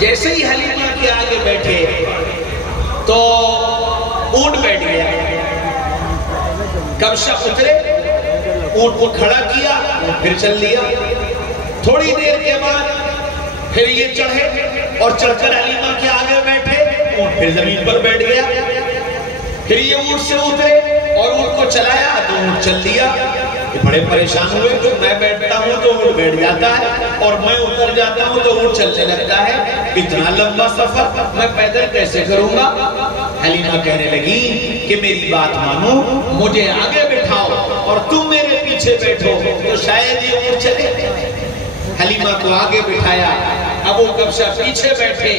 جیسے ہی حلیمہ کے آگے بیٹھے تو اونٹ بیٹھ گیا، کبشہ اترے، اونٹ کو کھڑا کیا، پھر چل لیا۔ تھوڑی دیر کے بعد پھر یہ چڑھے اور چڑھ کر حلیمہ کے آگے بیٹھے، اونٹ پھر زمین پر بیٹھ گیا۔ پھر یہ اونٹ سے اترے اور اونٹ کو چلایا تو اونٹ چل لیا۔ بڑے پریشان ہوئے تو میں بیٹھتا ہوں تو اونٹ بیٹھ جاتا ہے اور میں اتر جاتا ہوں تو اونٹ چلنے لگتا ہے، اتنا لمبا سفر میں پیدل کیسے کروں گا؟ حلیمہ کہنے لگی کہ میری بات مانو، مجھے آگے بٹھاؤ اور تم میرے پیچھے بیٹھو تو شاید یہ اونٹ چلے۔ حلیمہ کو آگے بٹھایا، اب وہ کبشہ پیچھے بیٹھے،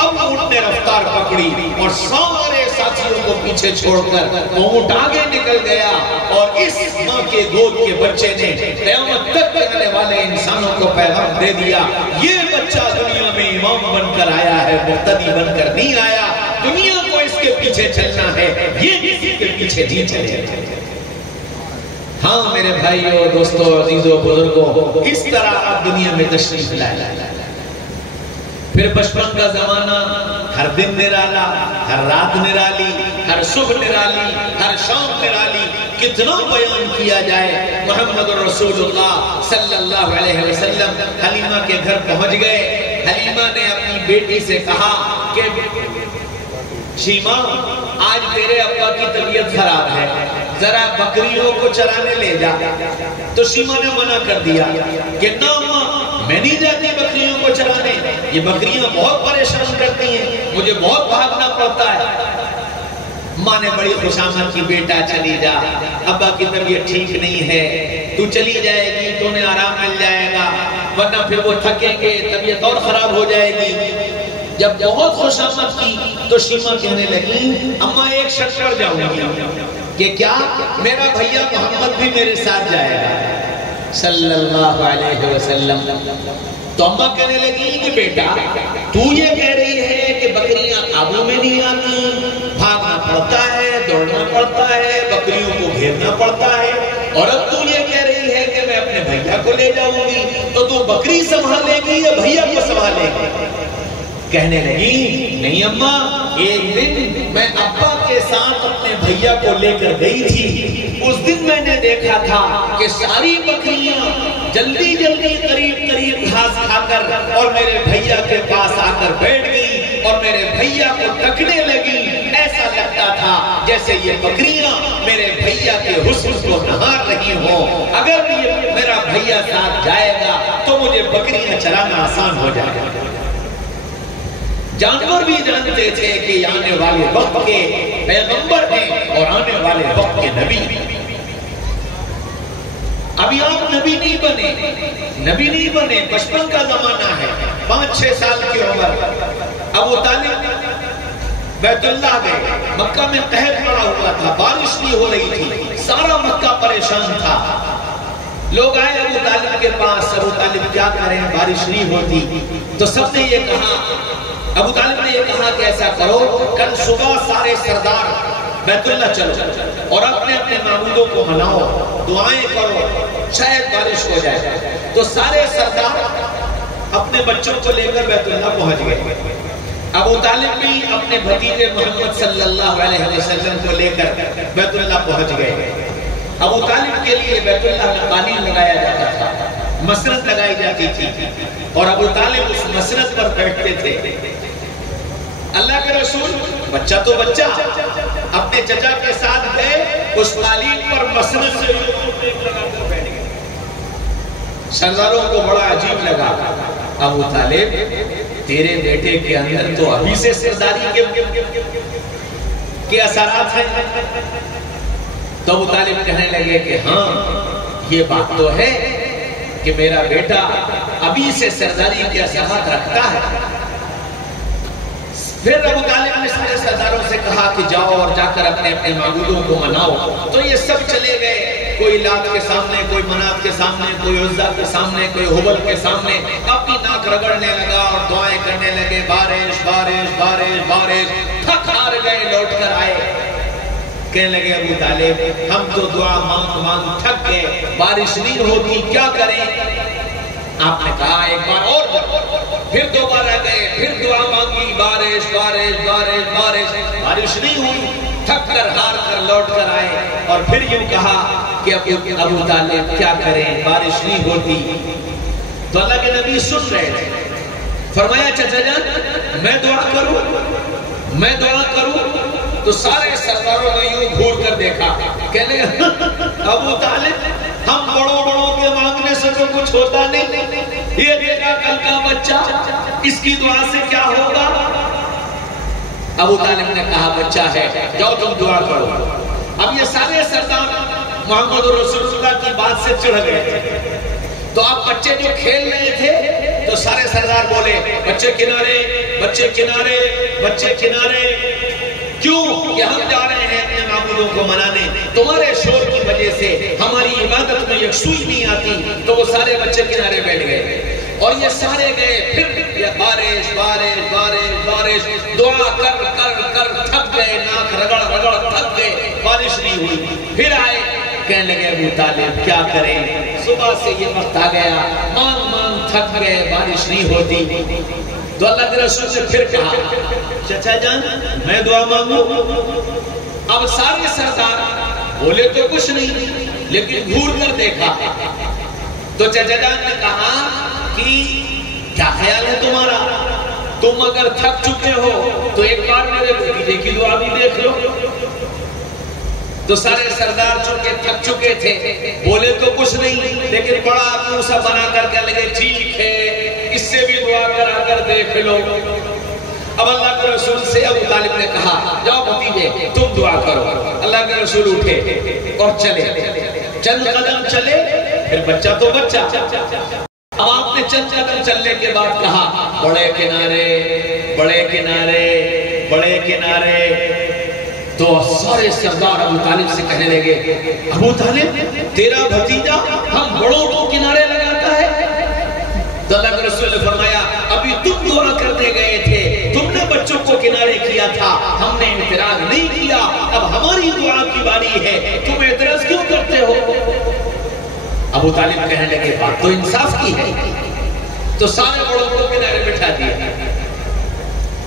اب اونٹ نے رفتار پکڑی اور سارے ساتھیوں کو پیچھے چھوڑ کر وہ اونٹ آگے نکل گیا، اور اس ماں کے گود کے بچے نے قیامت تک آنے والے انسانوں کو پیغام دے دیا، یہ بچہ دنیا میں امام بن کر آیا ہے، مقتدی بن کر نہیں آیا، دنیا کو اس کے پیچھے چلنا ہے، یہ کسی کے پیچھے نہیں چلے۔ ہاں میرے بھائیو، دوستو، عزیزو، بزرگو، اس طرح آپ دنیا میں تشریف لائے۔ پھر بچپن کا زمانہ، ہر دن نرالا، ہر رات نرالی، ہر صبح نرالی، ہر شام نرالی، کتنا بیان کیا جائے۔ محمد رسول اللہ صلی اللہ علیہ وسلم حلیمہ کے گھر پہنچ گئے۔ حلیمہ نے اپنی بیٹی سے کہا کہ شیما، آج تیرے ابا کی طبیعت خراب ہے، ذرا بکریوں کو چرانے لے جا۔ تو شیما نے منع کر دیا کہ نہ ماں، میں نہیں جاتی بکریوں کو چرانے، یہ بکریاں بہت پریشان کرتی ہیں، مجھے بہت بھاگنا پڑتا ہے۔ ماں نے بڑی خوشامد کی، بیٹا چلی جا، ابا کی طبیعت ٹھیک نہیں ہے، تو چلی جائے گی تو انہیں آرام مل جائے گا، ورنہ پھر وہ تھکیں گے، طبیعت اور خراب ہو جائے گی۔ جب بہت خوشامد کی تو شیما کہنے لگی، اماں ایک شرط پر جاؤں گی، کہ کیا؟ میرا بھیا محمد بھی میرے ساتھ جائے گا صلی اللہ علیہ وسلم۔ تو اماں کہنے لگی کہ بیٹا، تو یہ کہہ رہی ہے کہ بکریاں قابو میں نہیں آتی، بھاگنا پڑتا ہے، دوڑنا پڑتا ہے، بکریوں کو گھیرنا پڑتا ہے، اور اب تو یہ کہہ رہی ہے کہ میں اپنے بھیا کو لے جاؤں گی، تو بکری سنبھالے گی یا بھیا کو سنبھالے گی؟ کہنے لگی، نہیں اماں، ایک دن میں ابا کے ساتھ اپنے بھیا کو لے کر گئی تھی، اس دن میں نے دیکھا تھا کہ ساری بکریاں جلدی جلدی قریب گھاس کھا کر اور میرے بھیا کے پاس آ کر بیٹھ گئی اور میرے بھیا کو تکنے لگی، ایسا لگتا تھا جیسے یہ بکریاں میرے بھیا کے حسن کو نہار رہی ہوں، اگر یہ میرا بھیا ساتھ جائے گا تو مجھے بکریاں چلانا آسان ہو جائے گا۔ جانور بھی جانتے تھے کہ آنے والے وقت کے پیغمبر ہیں اور آنے والے وقت کے نبی۔ ابھی آپ نبی نہیں بنے، بچپن کا زمانہ ہے، 5-6 سال کی عمر۔ ابو طالب بیت اللہ گئے، مکہ میں قحط پڑا ہوا تھا، بارش نہیں ہو رہی تھی، سارا مکہ پریشان تھا۔ لوگ آئے ابو طالب کے پاس، ابو طالب کیا کریں، بارش نہیں ہوتی، تو سب نے یہ کہا، ابو طالب نے یہ کہا کہ ایسا کرو، کل صبح سارے سردار بیت اللہ چلو اور اپنے اپنے معبودوں کو مناؤ، دعائیں کرو، شاید بارش ہو جائے۔ تو سارے سردار اپنے بچوں کو لے کر بیت اللہ پہنچ گئے۔ ابو طالب بھی اپنے بھتیجے محمد صلی اللہ علیہ وسلم کو لے کر بیت اللہ پہنچ گئے۔ ابو طالب کے لیے بیت اللہ میں قالین لگایا جاتا تھا، مسند لگائی جاتی تھی، اور ابو طالب اس مسند پر بیٹھتے تھے۔ اللہ کے رسول، بچہ تو بچہ، اپنے چچا کے ساتھ گئے، اس قالین پر مسند سے لگا کر بیٹھ گئے۔ سرداروں کو بڑا عجیب لگا، ابو طالب تیرے بیٹے کے اندر تو ابھی سے سرداری کے اثرات ہیں۔ تو ابو طالب کہنے لگے کہ ہاں، یہ بات تو ہے کہ میرا بیٹا ابھی سے سرداری کے اثرات رکھتا ہے۔ پھر ابو طالب نے سارے سرداروں سے کہا کہ جاؤ اور جا کر اپنے اپنے معبودوں کو مناؤ۔ تو یہ سب چلے گئے، کوئی لات کے سامنے، کوئی منات کے سامنے، کوئی عزا کے سامنے، کوئی حبل کے سامنے، اپنی ناک رگڑنے لگا اور دعائیں کرنے لگے، بارش بارش بارش بارش۔ تھک ہار گئے، لوٹ کر آئے، کہنے لگے ابو طالب ہم تو دعا مانگ مانگ تھک گئے، بارش نہیں ہوتی، کیا کریں؟ آپ نے کہا ایک بار اور، پھر دوبارہ گئے، پھر کر ہار کر لوٹ کر آئے اور پھر یوں کہا کہ ابو طالب کیا کریں، بارش نہیں ہوتی. تو اللہ کے نبی سن رہے تھے. فرمایا چچا جان میں دعا کروں. تو سارے سرداروں نے یوں گھور کر دیکھا، کہنے ابو طالب ہم بڑوں کے مانگنے سے تو کچھ ہوتا نہیں، یہ دیکھا کل کا بچہ، اس کی دعا سے کیا ہوگا؟ ابو طالب نے کہا بچہ ہے، جاؤ تم دعا کرو. اب یہ سارے سردار محمد رسول اللہ کی بات سے چڑھ گئے. تو اب بچے جو کھیل رہے تھے تو سارے سردار بولے بچے کنارے، بچے کنارے، بچے کنارے. کیوں کہ ہم جا رہے ہیں اپنے معبودوں کو منانے، تمہارے شور کی وجہ سے ہماری عبادت میں یکسوئی نہیں آتی. تو وہ سارے بچے کنارے بیٹھ گئے اور یہ سارے گئے. پھر یہ بارش بارش بارش بارش، دعا کر کر کر تھک گئے، ناک رگڑ رگڑ تھک گئے، بارش نہیں ہوئی. پھر آئے کہنے لگے ابو طالب کیا کریں، صبح سے یہ وقت آ گیا، مانگ تھک گئے، بارش نہیں ہوتی. تو اللہ کے رسول نے پھر کہا چچا جان میں دعا مانگوں. اب سارے سردار بولے تو کچھ نہیں، لیکن گھور کر دیکھا. تو چچا جان نے کہا کہ کیا خیال ہے تمہارا، تم اگر تھک چکے ہو تو ایک بار میرے بھتیجے کی دعا بھی دیکھ لو. تو سارے سردار چونکہ تھک چکے تھے بولے تو کچھ نہیں، لیکن بڑا منہ سا بنا کر کے لگے ٹھیک ہے اس سے بھی دعا کرا کر دیکھ لو. اب اللہ کے رسول سے ابو طالب نے کہا جاؤ بھتیجے تم دعا کرو. اللہ کے رسول اٹھے اور چلے، چند قدم چلے. پھر بچہ تو بچہ، اب آپ نے چند قدم چلنے کے بعد کہا بڑے کنارے بڑے کنارے بڑے کنارے. تو سارے سردار ابو طالب سے کہنے لگے ابو طالب تیرا بھتیجا ہم بڑوں کو کنارے لگاتا ہے. تو اللہ کے رسول نے فرمایا ابھی تم دعا کرتے گئے تھے، تم نے بچوں کو کنارے کیا تھا، ہم نے اعتراض نہیں کیا. اب ہماری دعا کی باری ہے، تم اعتراض کیوں کرتے ہو؟ ابو طالب کہنے لگے بات تو انصاف کی ہے. تو سارے بڑوں کو کنارے بٹھا دیا.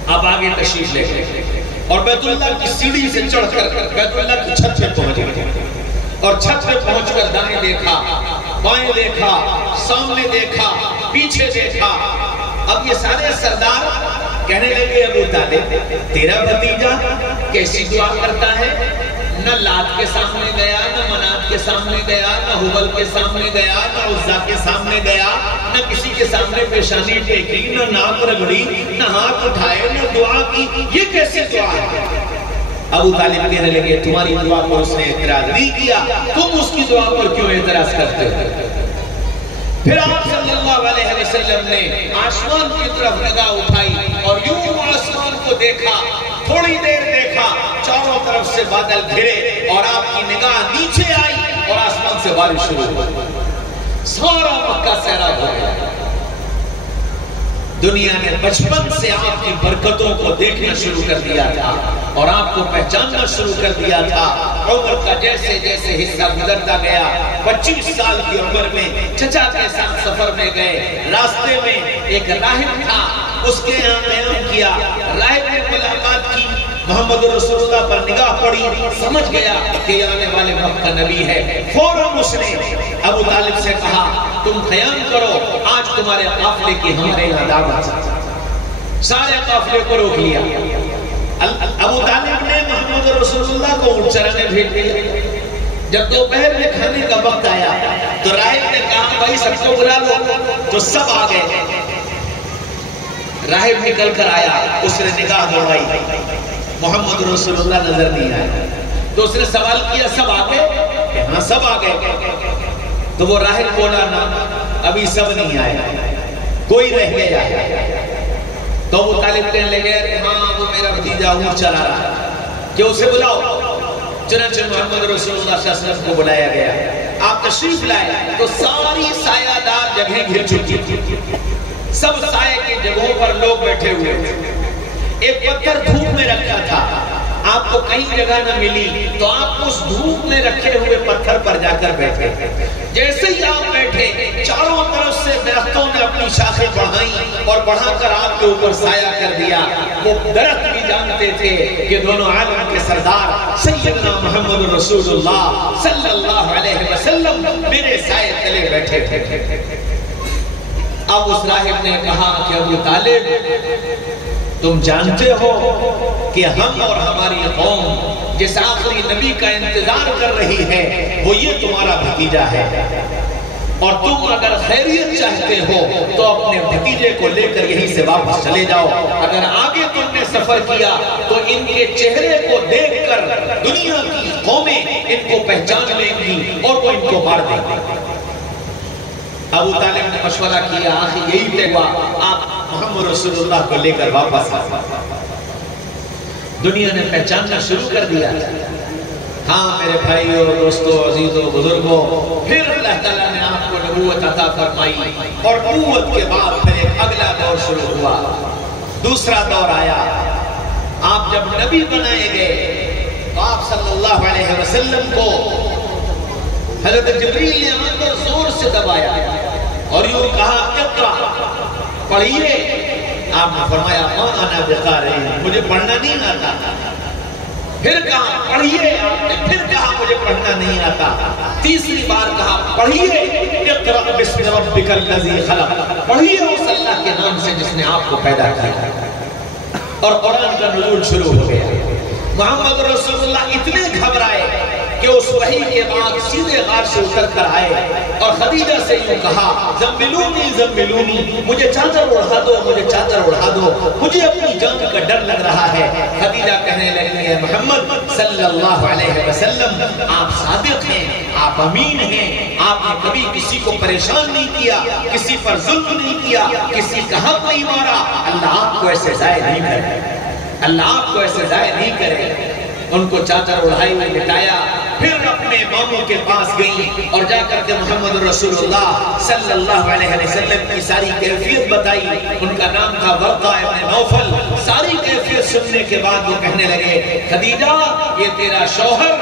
اب آگے تشریف لے گئے اور بیت اللہ کی سیڑھی سے چڑھ کر بیت اللہ کی چھت پہ پہنچ گئے. اور چھت پہ پہنچ کر دائیں دیکھا، بائیں دیکھا، سامنے دیکھا، پیچھے دیکھا. اب یہ سارے سردار کہنے لگے ابو طالب تیرا بھتیجا کیسی دعا کرتا ہے، نہ لات کے سامنے گیا، نہ منات کے سامنے گیا، نہ حبل کے سامنے گیا، نہ عزا کے سامنے گیا، نہ کسی کے سامنے پیشانی ٹیکی، نہ ناک رگڑی، نہ ہاتھ اٹھائے، نہ دعا کی. یہ کیسی دعا ہے؟ ابو طالب کہنے لگے تمہاری دعا پر اس نے اعتراض نہیں کیا، تم اس کی دعا پر کیوں اعتراض کرتے ہو؟ پھر آپ صلی اللہ علیہ وسلم نے آسمان کی طرف نگاہ اٹھائی اور یوں آسمان کو دیکھا. تھوڑی دیر دیکھا، چاروں طرف سے بادل گھرے اور آپ کی نگاہ نیچے آئی اور آسمان سے بارش شروع ہوئی. سارا مکہ سیراب ہو گیا. دنیا نے بچپن سے آپ کی برکتوں کو دیکھنا شروع کر دیا تھا اور آپ کو پہچاننا شروع کر دیا تھا. عمر کا جیسے جیسے حصہ گزرتا گیا، 25 سال کی عمر میں چچا کے ساتھ سفر میں گئے. راستے میں ایک راہب تھا، اس کے یہاں قیام کیا. راہب نے ملاقات کی، محمد رسول اللہ پر نگاہ پڑی، سمجھ گیا کہ یہ آنے والے وقت کا نبی ہے. فوراً اس نے ابو طالب سے کہا تم قیام کرو، آج تمہارے قافلے کی ہمارے یہاں دعوت. سارے قافلے کو روک لیا. ابو طالب نے محمد رسول اللہ کو اونٹ چرانے بھیج دیا. جب دوپہر میں کھانے کا وقت آیا تو راہب نے کہا بھائی سب کو بلا لو. تو سب آ گئے. راہب نکل کر آیا، اس نے نگاہ دوڑائی، محمد رسول اللہ نظر نہیں آئے. تو اس نے سوال کیا سب آ گئے؟ ہاں سب آ گئے. تو وہ راہب بولا نا ابھی سب نہیں آئے، کوئی رہ گیا. تو وہ طالب کہنے لگے ہاں وہ میرا بھتیجا اونٹ چلا رہا ہے کہ اسے بلاؤ. چنانچہ محمد رسول اللہ صلی اللہ علیہ وسلم کو بلایا گیا. آپ تشریف لائے تو ساری سایہ دار جگہیں گھر چکی تھی. سب سائے کی جگہوں پر لوگ بیٹھے ہوئے تھے. ایک پتھر دھوپ میں رکھا تھا. آپ کو کہیں جگہ نہ ملی تو آپ اس دھوپ میں رکھے ہوئے پتھر پر جا کر بیٹھے. جیسے ہی آپ بیٹھے چاروں طرف سے درختوں نے اپنی شاخیں بڑھائیں اور بڑھا کر آپ کے اوپر سایہ کر دیا. وہ درخت بھی جانتے تھے کہ دونوں عالم کے سردار سیدنا محمد رسول اللہ صلی اللہ علیہ وسلم میرے سائے تلے بیٹھے تھے. اب اس راہب نے کہا کہ ابو طالب تم جانتے ہو کہ ہم اور ہماری قوم جس آخری نبی کا انتظار کر رہی ہے وہ یہ تمہارا بھتیجا ہے، اور تم اگر خیریت چاہتے ہو تو اپنے بھتیجے کو لے کر یہیں سے واپس چلے جاؤ. اگر آگے تم نے سفر کیا تو ان کے چہرے کو دیکھ کر دنیا کی قومیں ان کو پہچان لیں گی اور وہ ان کو مار دیں گی. ابو طالب نے مشورہ کیا آخر یہی طے ہوا آپ محمد رسول اللہ کو لے کر واپس آ. دنیا نے پہچاننا شروع کر دیا. ہاں میرے بھائیو دوستو عزیزو بزرگو، پھر اللہ تعالیٰ نے آپ کو نبوت عطا فرمائی اور نبوت کے بعد پھر ایک اگلا دور شروع ہوا. دوسرا دور آیا. آپ جب نبی بنائے گئے تو آپ صلی اللہ علیہ وسلم کو حضرت جبریل نے آن کر زور سے دبایا اور یوں کہا اقرا، پڑھیے. آپ نے فرمایا ما انا بقارئ، مجھے پڑھنا نہیں آتا. پھر کہا پڑھیے، آپ نے پھر کہا مجھے پڑھنا نہیں آتا. تیسری بار کہا پڑھیے اقرا بسم ربک الذی خلق، پڑھیے اس اللہ کے نام سے جس نے آپ کو پیدا کیا. اور قرآن کا نزول شروع ہو گیا. محمد رسول اللہ اتنے گھبرائے کہ اس وحی کے بعد سیدھے غار سے اتر کر آئے اور خدیجہ سے یوں کہا زملونی زملونی، مجھے چادر اڑھا دو، مجھے چادر اڑھا دو، مجھے اپنی جان کا ڈر لگ رہا ہے. خدیجہ کہنے لگی ہے محمد صلی اللہ علیہ وسلم آپ صادق ہیں، آپ امین ہیں، آپ نے کبھی کسی کو پریشان نہیں کیا، کسی پر ظلم نہیں کیا، کسی کا حق نہیں مارا. اللہ آپ کو ایسے ضائع نہیں کرے، اللہ آپ کو ایسے ضائع نہیں کرے. ان کو چادر اڑھائی میں لٹایا. پھر اپنے ماموں کے پاس گئی اور جا کر کے محمد رسول اللہ صلی اللہ علیہ وسلم کی ساری کیفیت بتائی. ان کا نام تھا ورقہ ابن نوفل. ساری کیفیت سننے کے بعد وہ کہنے لگے خدیجہ یہ تیرا شوہر،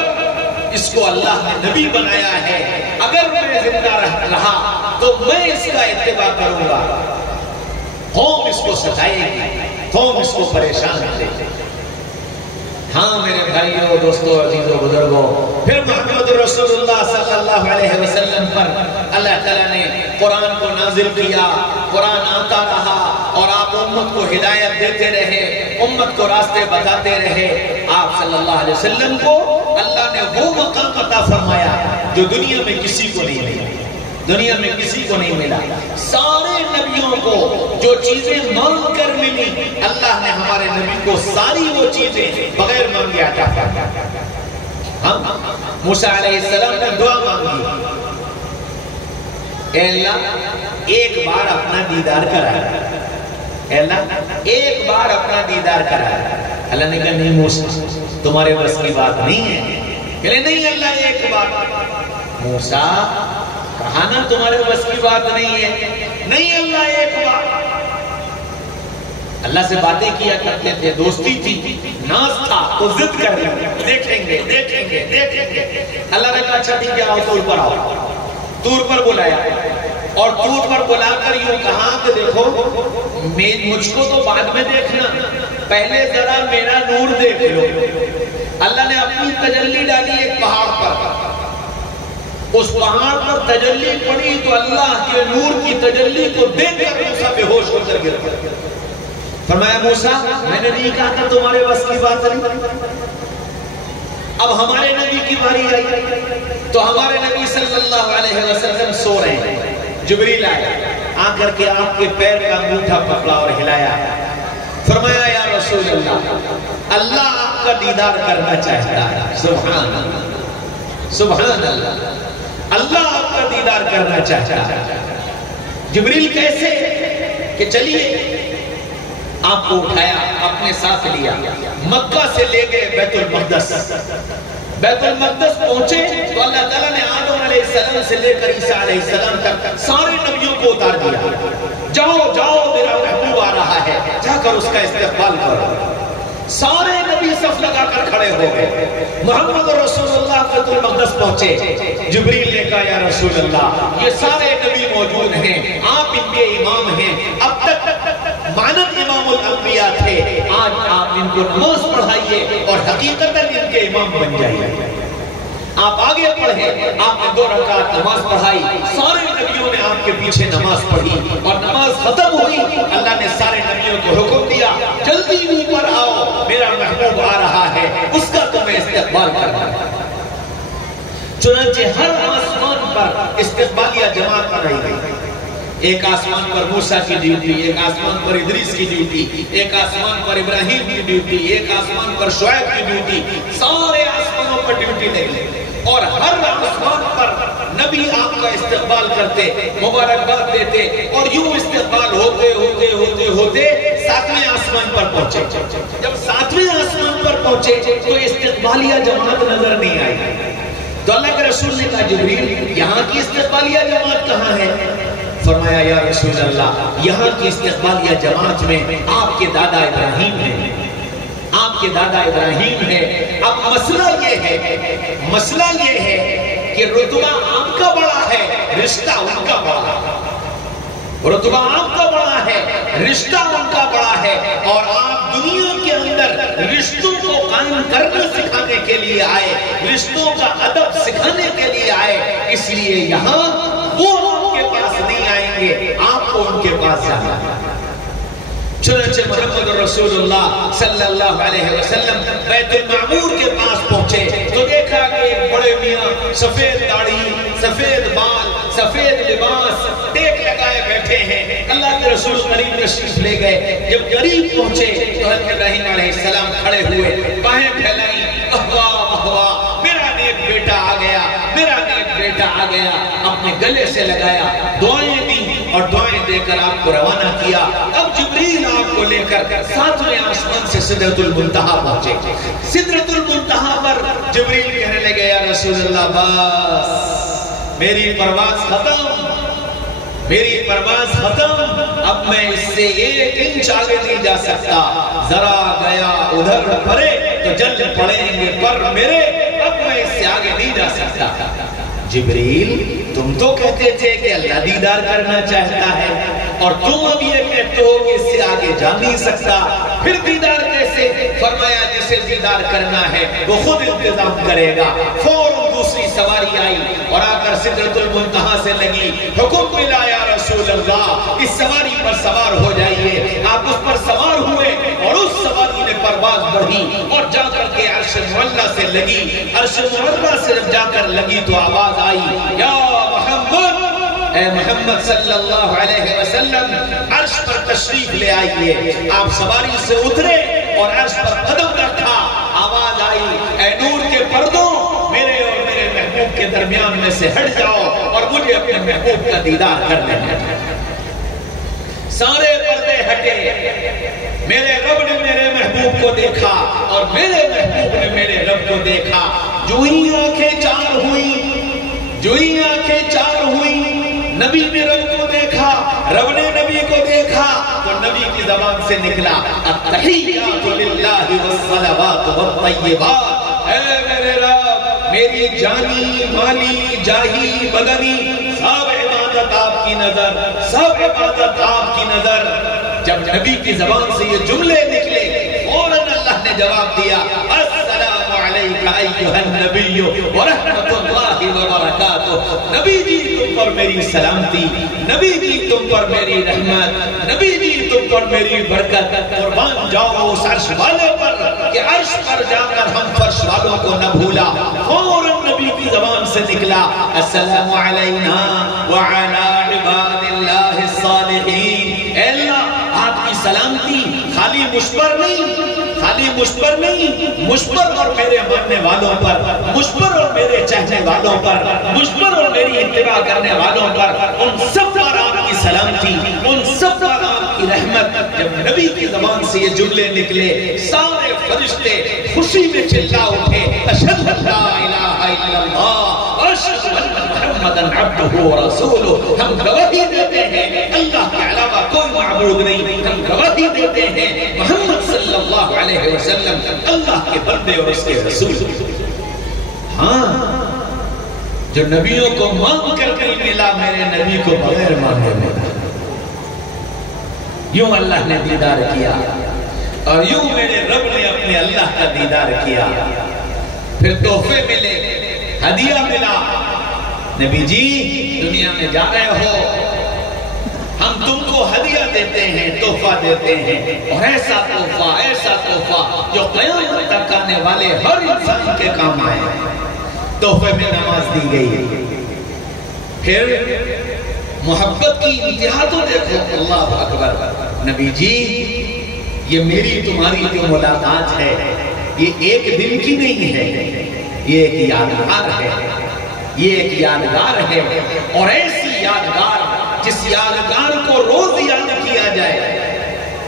اس کو اللہ نے نبی بنایا ہے، اگر میں زندہ رہا تو میں اس کا اتباع کروں گا. قوم اس کو ستائے گی، قوم اس کو پریشان کرے گی. ہاں میرے بھائیو دوستو عزیزو بزرگو، پھر محمد رسول اللہ صلی اللہ علیہ وسلم پر اللہ تعالیٰ نے قرآن کو نازل کیا. قرآن آتا رہا اور آپ امت کو ہدایت دیتے رہے، امت کو راستے بتاتے رہے. آپ صلی اللہ علیہ وسلم کو اللہ نے وہ مقام عطا فرمایا جو دنیا میں کسی کو نہیں ملا، دنیا میں کسی کو نہیں ملا. سارے نبیوں کو جو چیزیں مانگ کر ملی اللہ نے ہمارے نبی کو ساری وہ چیزیں بغیر مانگے عطا فرمایا. ہم موسیٰ علیہ السلام نے دعا مانگی، اے اللہ ایک بار اپنا دیدار کرا، اے اللہ ایک بار اپنا دیدار کرا. اللہ نے کہا نہیں موسیٰ تمہارے بس کی بات نہیں ہے. کہ نہیں اللہ ایک بار. موسیٰ کہا نا تمہارے بس کی بات نہیں ہے. نہیں اللہ ایک بار. اللہ سے باتیں کیا کرتے تھے، دوستی تھی، ناز تھا تو ضد کر رہے دیکھیں گے دیکھیں گے دیکھیں گے. اللہ نے کہا اچھا ٹھیک ہے آؤ طور پر آؤ. طور پر بلایا اور طور پر بلا کر یوں کہا کہ دیکھو مجھ کو تو بعد میں دیکھنا، پہلے ذرا میرا نور دیکھ لو. اللہ نے اپنی تجلی ڈالی ایک پہاڑ پر. اس پہاڑ پر تجلی پڑی تو اللہ کے نور کی تجلی کو دیکھ کر موسیٰ بے ہوش ہو کر گر پڑا. فرمایا موسیٰ میں نے نہیں کہا تھا تمہارے بس کی بات نہیں. اب ہمارے نبی کی باری آئی تو ہمارے نبی صلی اللہ علیہ وسلم سو رہے ہیں. جبریل آئے، آ کر کے آپ کے پیر کا انگوٹھا پکڑا اور ہلایا. فرمایا یا رسول اللہ اللہ آپ کا دیدار کرنا چاہتا ہے. سبحان اللہ سبحان اللہ، اللہ آپ کا دیدار کرنا چاہتا ہے. جبریل کیسے کہ چلیے آپ کو اٹھایا، اپنے ساتھ لیا، مکہ سے لے گئے بیت المقدس. بیت المقدس پہنچے تو اللہ تعالیٰ نے آدم علیہ السلام سے لے کر عیسیٰ علیہ السلام تک سارے نبیوں کو اتار دیا. جاؤ جاؤ میرا محبوب آ رہا ہے، جا کر اس کا استقبال کرو. سارے نبی بھی صف لگا کر کھڑے ہو گئے. محمد رسول اللہ بیت المقدس پہنچے. جبریل نے کہا یا رسول اللہ یہ سارے نبی موجود ہیں, آپ ان کے امام ہیں, اب تک مانت امام الانبیاء تھے, آج آپ ان کو نماز پڑھائیے اور حقیقتاً ان کے امام بن جائیے. آپ آگے پڑھیں. آپ نے 2 رکعت نماز پڑھائی, سارے نبیوں نے آپ کے پیچھے نماز پڑھی اور نماز ختم ہوئی. اللہ نے سارے نبیوں کو حکم دیا جلدی اوپر آؤ, میرا محبوب آ رہا ہے, اس کا تمہیں استقبال کرنا ہے. چنانچہ ہر آسمان پر استقبالیہ جماعت بنائی گئی. ایک آسمان پر موسیٰ کی ڈیوٹی, ایک آسمان پر ادریس کی ڈیوٹی, ایک آسمان پر ابراہیم کی ڈیوٹی, ایک آسمان پر شعیب کی ڈیوٹی. سارے آسمانوں پر ڈیوٹی لگی اور ہر آسمان پر نبی آپ کا استقبال کرتے, مبارکباد دیتے اور یوں استقبال ہوتے ہوتے ہوتے ہوتے 7ویں آسمان پر پہنچے. جب 7ویں آسمان پر پہنچے تو استقبالیہ جماعت نظر نہیں آئی. تو اللہ کے رسول نے کہا جبریل یہاں کی استقبالیہ جماعت کہاں ہے؟ فرمایا یا رسول اللہ یہاں کی استقبالیہ جماعت میں آپ کے دادا ابراہیم ہیں, آپ کے دادا ابراہیم ہیں. اب مسئلہ یہ ہے کہ رتبہ آپ کا بڑا ہے, رشتہ ان کا بڑا ہے. رتبہ آپ کا بڑا ہے, رشتہ ان کا بڑا ہے, اور آپ دنیا کے اندر رشتوں کو قائم کرنا سکھانے کے لیے آئے, رشتوں کا ادب سکھانے کے لیے آئے. اس لیے یہاں وہ آپ کے پاس نہیں آئیں گے, آپ کو ان کے پاس جانا ہے. چنانچہ محمد رسول اللہ صلی اللہ علیہ وسلم بیت المعمور کے پاس پہنچے تو دیکھا کہ ایک بڑے میاں سفید داڑھی, سفید بال, سفید لباس, ٹیک لگائے بیٹھے ہیں. اللہ کے رسول قریب تشریف لے گئے. جب قریب پہنچے تو حضرت ابراہیم علیہ السلام کھڑے ہوئے, باہیں پھیلائیں, احوا احوا, میرا نیک بیٹا آ گیا, میرا نیک بیٹا آ گیا. اپنے گلے سے لگایا, دعائیں دی اور دعائیں دے کر آپ کو روانہ کیا. اب جبریل آپ کو لے کر 7ویں آسمان سے سدرۃ المنتہا پہنچے. سدرۃ المنتہا پر جبریل کہنے لگے یا رسول اللہ بس میری پرواز ختم, میری پرواز ختم, اب میں اس سے 1 انچ آگے نہیں جا سکتا. ذرا گیا ادھر پرے تو جل پڑیں گے پر میرے, اب میں اس سے آگے نہیں جا سکتا. جبریل تم تو کہتے تھے کہ اللہ دیدار کرنا چاہتا ہے اور تم اب یہ کہتے ہو کہ اس سے آگے جا نہیں سکتا, پھر دیدار کیسے؟ فرمایا جسے دیدار کرنا ہے وہ خود انتظام کرے گا. فوراً دوسری سواری آئی اور آ کر سدرۃ المنتہا سے لگی. حکم ملا یا رسول اللہ اس سواری پر سوار ہو جائیے. آپ اس پر سوار ہوئے اور اس سواری نے پرواز بڑھی اور جا کر کے عرش معلیٰ سے لگی. عرش معلیٰ سے جب جا کر لگی تو آواز آئی یا محمد, اے محمد صلی اللہ علیہ وسلم عرش پر تشریف لے آئیے. آپ سواری سے اترے اور عرش پر قدم رکھا. آواز آئی اے نور کے پردوں, میرے اور میرے محبوب کے درمیان میں سے ہٹ جاؤ اور مجھے اپنے محبوب کا دیدار کرنے ہیں. سارے پردے ہٹے, میرے رب نے میرے محبوب کو دیکھا اور میرے محبوب نے میرے رب کو دیکھا. جو ہی آنکھیں چار ہوئیں, جو ہی آنکھیں چار ہوئیں, نبی نے رب کو دیکھا, رب نے نبی کو دیکھا تو نبی کی زبان سے نکلا التحیات للہ والصلوات والطیبات. اے میرے رب, میری جانی مالی جاہی بدنی سب عبادت آپ کی نظر, سب عبادت آپ کی نظر. جب نبی کی زبان سے یہ جملے نکلے فوراً اللہ نے جواب دیا السلام علیکہ ایھا النبی ورحمۃ اللہ وبرکاتہ. نبی جی تم پر میری سلامتی, نبی جی تم پر میری رحمت, نبی جی تم پر میری برکت. قربان جاؤ اس عرش والے پر کہ عرش پر جا کر ہم فرش والوں کو نہ بھولا. فوراً نبی کی زبان سے نکلا السلام علینا وعلی عباد اللہ الصالحین. اے اللہ آپ کی سلامتی خالی مجھ پر نہیں, خالی مجھ پر نہیں, مجھ پر اور میرے ماننے والوں پر, مجھ پر اور میرے چاہنے والوں پر, مجھ پر اور میری اتباع کرنے والوں پر, ان سب پر آپ کی سلامتی, ان سب پر آپ کی رحمت. جب نبی کی زبان سے یہ جملے نکلے سارے فرشتے خوشی میں چلا اٹھے اشہد ان لا الہ الا اللہ اشہد ان محمدًا عبدہ ورسولہ. ہم گواہی دیتے ہیں اللہ کے علاوہ کوئی معبود نہیں, ہم گواہی دیتے ہیں محمد صلی اللہ اللہ علیہ وسلم اللہ کے بندے اور اس کے رسول. ہاں جو نبیوں کو مانگ کر نہیں ملا میرے نبی کو بغیر مانگے ملا. یوں اللہ نے دیدار کیا اور یوں میرے رب نے اپنے اللہ کا دیدار کیا. پھر تحفے ملے, ہدیہ ملا. نبی جی دنیا میں جا رہے ہو, ہم تم کو ہدیہ دیتے ہیں, تحفہ دیتے ہیں, اور ایسا تحفہ جو قیامت تک آنے والے ہر انسان کے کام آئے. تحفے میں نماز دی گئی. پھر محبت کی انتہا تو دیکھو, اللہ اکبر. نبی جی یہ میری تمہاری جو ملاقات ہے یہ ایک دن کی نہیں ہے, یہ ایک یادگار ہے, یہ ایک یادگار ہے. اور ایسی یادگار جس یادگار کو روز یاد کیا جائے,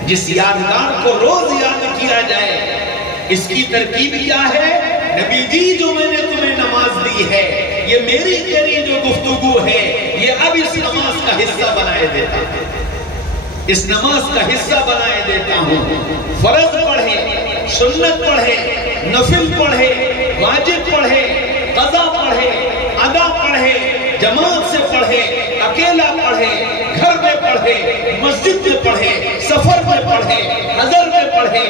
جس یادگار کو روز یاد کیا جائے, اس کی ترکیب کیا ہے؟ نبی جی جو میں نے تمہیں نماز دی ہے, یہ میری تیری جو گفتگو ہے, یہ اب اس نماز کا حصہ بنائے دیتا ہوں, اس نماز کا حصہ بنائے دیتا ہوں. فرض پڑھے, سنت پڑھے, نفل پڑھے, واجب پڑھے, قضا پڑھے, ادا پڑھے, جماعت سے پڑھے, اکیلا پڑھے, گھر میں پڑھے, مسجد میں پڑھے, سفر میں پڑھے, حضر میں پڑھے,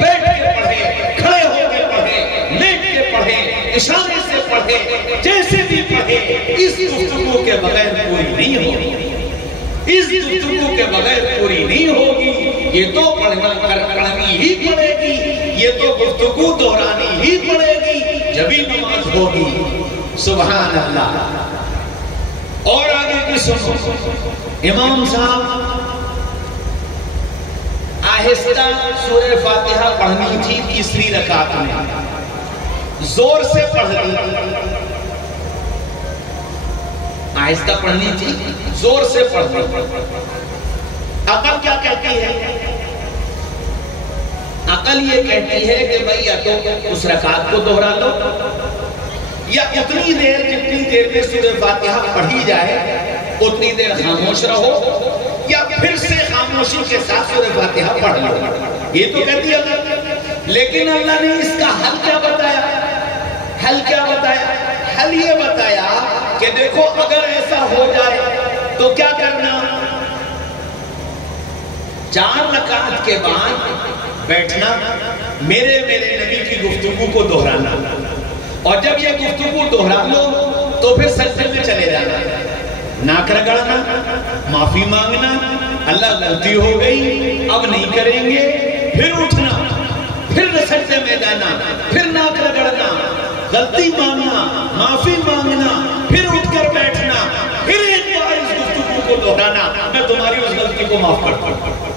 بیٹھ کے پڑھے, کھڑے ہو کے پڑھے, لیٹ کے پڑھے, اشارے سے پڑھے, جیسے بھی پڑھے, اس گفتگو کے بغیر پوری نہیں ہوگی. اس گفتگو کے بغیر پوری نہیں ہوگی. یہ تو پڑھنی ہی پڑے گی, یہ تو گفتگو دہرانی ہی پڑے گی, جبھی نماز ہوگی. سبحان اللہ. اور آگے کی سنو, امام صاحب آہستہ سورہ فاتحہ پڑھنی تھی تیسری رکعت میں, زور سے پڑھ لی. آہستہ پڑھنی تھی, زور سے پڑھ لی. عقل کیا کہتی ہے؟ عقل یہ کہتی ہے کہ بھئی یا تو اس رکعت کو دہرا لو, یا اتنی دیر جتنی دیر میں سورہ فاتحہ پڑھی جائے اتنی دیر خاموش رہو, یا پھر سے خاموشی کے ساتھ سورہ فاتحہ پڑھ لو. یہ تو کہتی ہے. لیکن اللہ نے اس کا حل کیا بتایا؟ حل کیا بتایا؟ حل یہ بتایا کہ دیکھو اگر ایسا ہو جائے تو کیا کرنا؟ 4 رکعت کے بعد بیٹھنا, میرے نبی کی گفتگو کو دہرانا, اور جب یہ گفتگو دہرا لو تو پھر سجدے میں چلے جانا, ناک رگڑنا, معافی مانگنا, اللہ غلطی ہو گئی اب نہیں کریں گے, پھر اٹھنا, پھر سجدے میں جانا, پھر ناک رگڑنا, غلطی مانگنا, معافی مانگنا, پھر اٹھ کر بیٹھنا, پھر ایک بار اس گفتگو کو دہرانا, میں تمہاری اس غلطی کو معاف کرتا ہوں.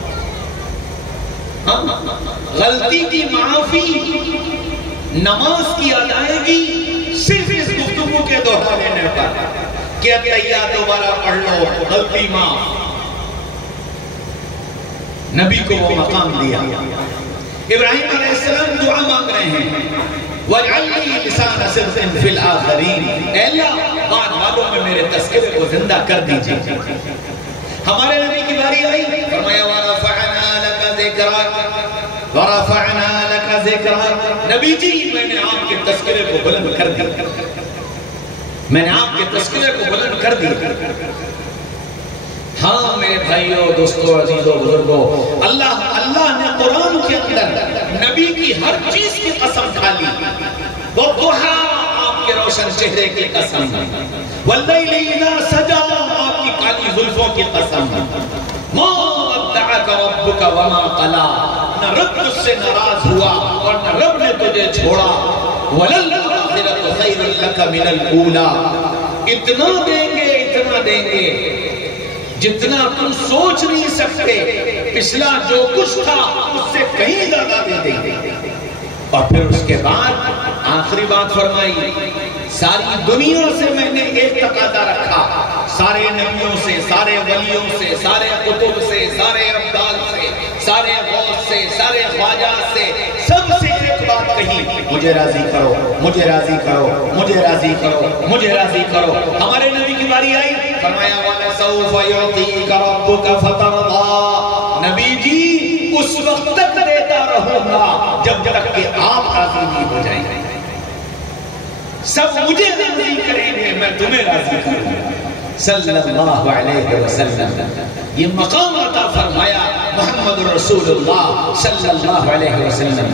غلطی کی معافی, نماز کی ادائیگی صرف اس گفتگو کے دہرا لینے پر کہ اتحیات دوبارہ پڑھ لو, غلطی معاف. نبی کو وہ مقام دیا. ابراہیم علیہ السلام دعا مانگ رہے ہیں, وَاجْعَلْ لِي لِسَانَ صِدْقٍ فِي الْآخِرِينَ, اے اللہ بعد والوں میں میرے تذکرے کو زندہ کر دیجئے. ہمارے نبی کی باری آئی, فرمایا وَرَفَعْنَا لَكَ ذِكْرَكَ وَرَفَعْنَا لَكَ ذِكْرَكَ. نبی جی میں نے آپ کے تذکرے کو بلند کر دیا, میں نے آپ کے تذکرے کو بلند کر دیا. ہاں میرے بھائیوں, دوستوں, عزیزوں, بزرگوں, اللہ نے قرآن کے اندر نبی کی ہر چیز کی قسم کھا لی. وَالضُّحَىٰ آپ کے روشن چہرے کی قسم, وَاللَّيْلِ إِذَا سَجَىٰ آپ کی کالی زلفوں کی قسم, مَا وَدَّعَكَ رَبُّكَ وَمَا قَلَىٰ نہ رب تجھ سے ناراض ہوا اور نہ رب نے تجھے چھوڑا. وَلَلْآخِرَةُ خَيْرٌ لَكَ مِنَ الْأُولَىٰ. اتنا دیں گے جتنا تم سوچ نہیں سکتے, پچھلا جو کچھ تھا اس سے کہیں زیادہ دے دیں گے. اور پھر اس کے بعد آخری بات فرمائی, ساری دنیا سے میں نے ایک تقاضا رکھا, سارے نبیوں سے, سارے ولیوں سے, سارے قطب سے, سارے ابدال سے, سارے غوث سے, سارے خواجات سے, سب سے ایک بات کہی, مجھے راضی کرو, مجھے راضی کرو, مجھے راضی کرو, مجھے راضی کرو. ہمارے نبی کی باری آئی, فرمایا وَلَسَوْفَ يُعْطِيكَ رَبُّكَ فَتَرْضَىٰ. نبی جی اس وقت تک دیتا رہوں گا جب تک کہ آپ راضی نہیں ہو جائیں گے. سب مجھے راضی کریں گے، میں تمہیں راضی کروں گا. صلی اللہ علیہ وسلم. یہ مقام عطا فرمایا محمد رسول اللہ صلی اللہ علیہ وسلم.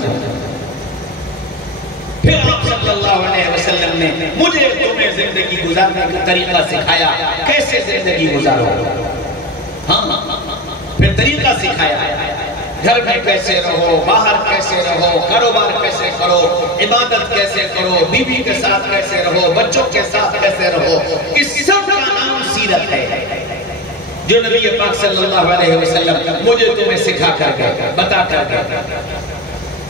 پھر آپ صلی اللہ علیہ وسلم نے مجھے تمہیں زندگی گزارنے کا طریقہ سکھایا، کیسے زندگی گزارو. ہاں پھر طریقہ سکھایا، گھر میں کیسے رہو، باہر کیسے رہو، کاروبار کیسے کرو، عبادت کیسے کرو، بیوی کے ساتھ کیسے رہو، بچوں کے ساتھ کیسے رہو. اس سب کا نام سیرت ہے جو نبی پاک صلی اللہ علیہ وسلم مجھے تمہیں سکھا کر گئے، بتا کر گئے.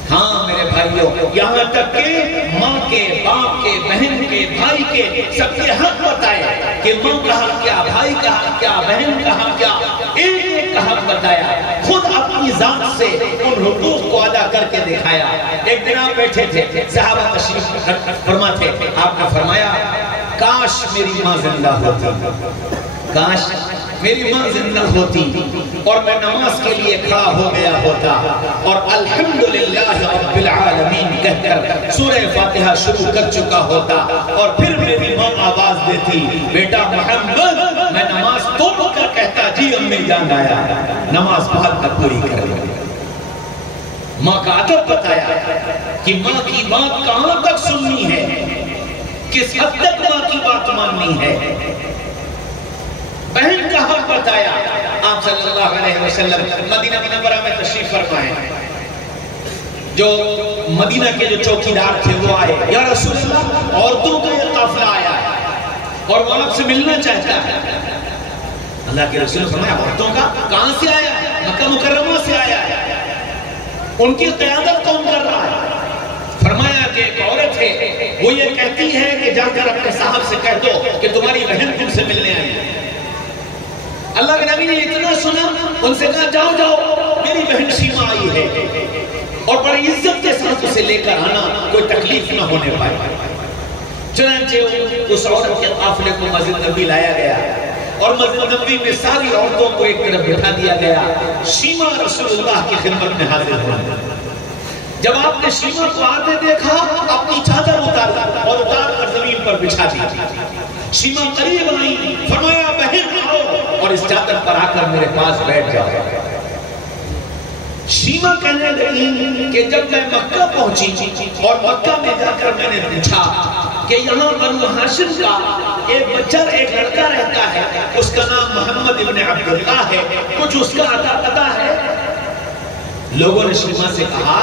ہاں میرے بھائیوں، یہاں تک کہ ماں کے، باپ کے، بہن کے، بھائی کے سب کے حق بتایا کہ ماں کا حق کیا، بھائی کا حق کیا، بہن کا حق کیا، ایک ایک کا حق بتایا. خود اپنی ذات سے ان حقوق کو ادا کر کے دکھایا. ایک دن آپ بیٹھے تھے، صحابہ تشریف فرما تھے، آپ نے فرمایا کاش میری ماں زندہ ہوتی، کاش میری ماں زندہ ہوتی اور میں نماز کے لیے کھڑا ہو گیا ہوتا اور الحمدللہ رب العالمین کہہ کر سورہ فاتحہ شروع کر چکا ہوتا، اور پھر میری ماں آواز دیتی بیٹا محمد، میں نماز توڑ کر کہتا جی امی جان آیا، نماز بہت تک پوری کر لی. ماں کا ادب بتایا کہ ماں کی بات کہاں تک سننی ہے، کس حد تک ماں کی بات ماننی ہے. بہن کا حق بتایا. آپ صلی اللہ علیہ وسلم مدینہ منورہ میں تشریف فرمائے. جو مدینہ کے جو چوکیدار تھے وہ آئے، یا رسول اللہ عورتوں کا یہ قافلہ آیا ہے اور وہ آپ سے ملنا چاہتا ہے. اللہ کے رسول فرمایا عورتوں کا کہاں سے آیا ہے؟ مکہ مکرمہ سے آیا ہے. ان کی قیادت کون کر رہا ہے؟ فرمایا کہ ایک عورت ہے، وہ یہ کہتی ہے کہ جا کر اپنے صاحب سے کہہ دو کہ تمہاری بہن تم سے ملنے آئی ہے. اللہ کے نبی نے اتنا سنا، ان سے کہا جاؤ جاؤ میری بہن شیما آئی ہے، اور بڑی عزت کے ساتھ اسے لے کر آنا، کوئی تکلیف نہ ہونے پائے. چنانچہ اس عورت کے قافلے کو مسجد نبی لایا گیا اور مسجد نبی میں ساری عورتوں کو ایک طرف بٹھا دیا گیا. شیما رسول اللہ کی خدمت میں حاضر ہوئی. جب آپ نے شیما کو آتے دیکھا، اپنی چادر اتار کر زمین پر بچھا دی. شیما قریب آئی، فرمایا بہن آؤ اور اس چادر پر آ کر میرے پاس بیٹھ جاؤ. شیما کہنے لگی کہ جب میں مکہ پہنچی اور مکہ میں جا کر میں نے پوچھا کہ یہاں بنو ہاشم کا ایک بچہ، ایک لڑکا رہتا ہے، اس کا نام محمد ابن عبداللہ ہے، کچھ اس کا عطا پتہ ہے؟ لوگوں نے شیما سے کہا